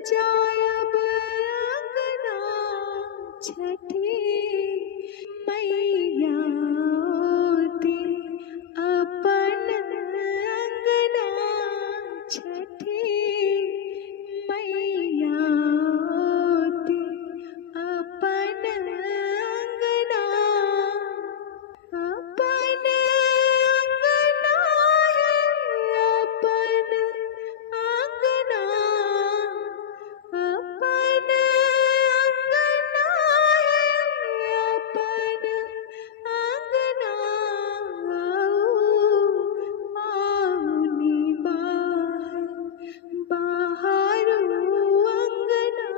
सजायब अंगना छठी मैया दी अपन अंगना छठी मैया दी अपन अंगना अपन अंगना है अपन अंगना अपन अंगना है अपन अंगना आऊनी बाहर अंगना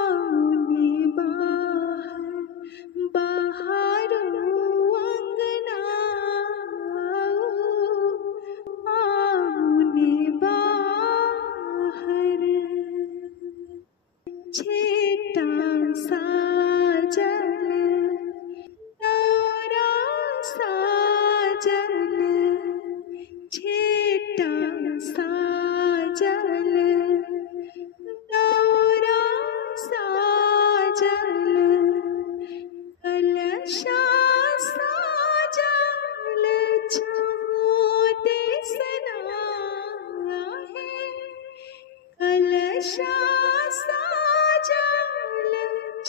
आऊनी बाहर अंगना आऊनी बाहर छेता साजल दौरा साजल छेता साजल दौरा साजल कलशा साजल छोटे सना है कलशा साजल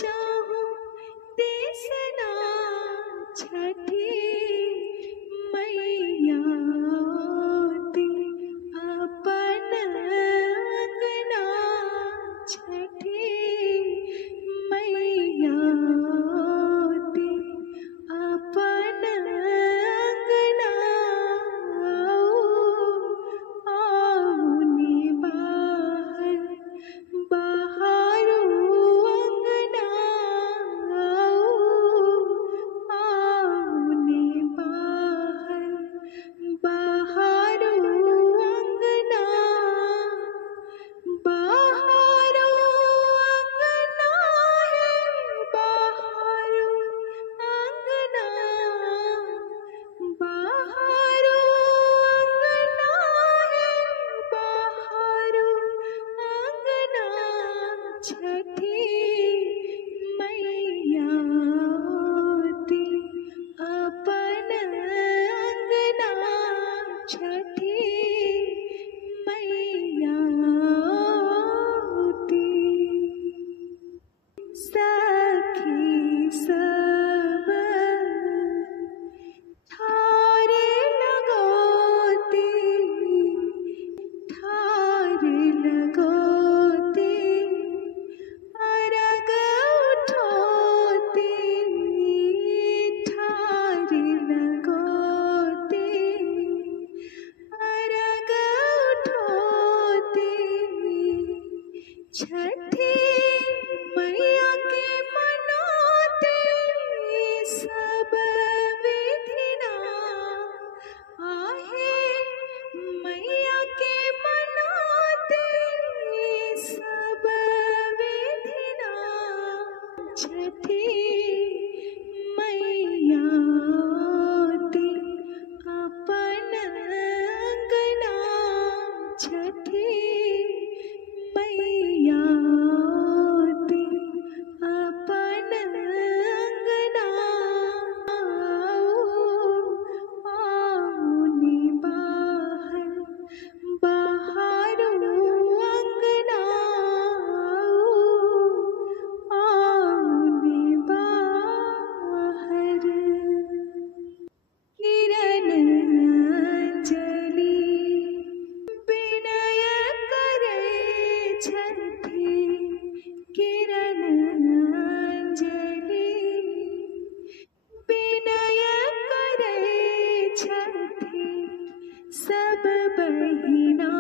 चाहो देसना छठी मैया दी अपन अंगना छठी मैया दी अपन अंगना आऊनी बाहर अंगना आऊनी बाहर अंगना बाहर अंगना है बाहर अंगना बाहर अंगना है बाहर अंगना छठी मैया दी अपन अंगना छठी मैया दी सखी सब थारे लगोती अरग उठोती थारे लगोती अरग उठोती छठी मैया के मनाते सब विधिना आहे मैया के मनाते सब विधिना छठी मैया दी अपन अंगना छठी मैया दी अपन अंगना आऊनी बाहर अंगना आऊनी बाहर किरण अंजलि विनय करे छठी किरण अंजलि विनय करे छठी सब बहिना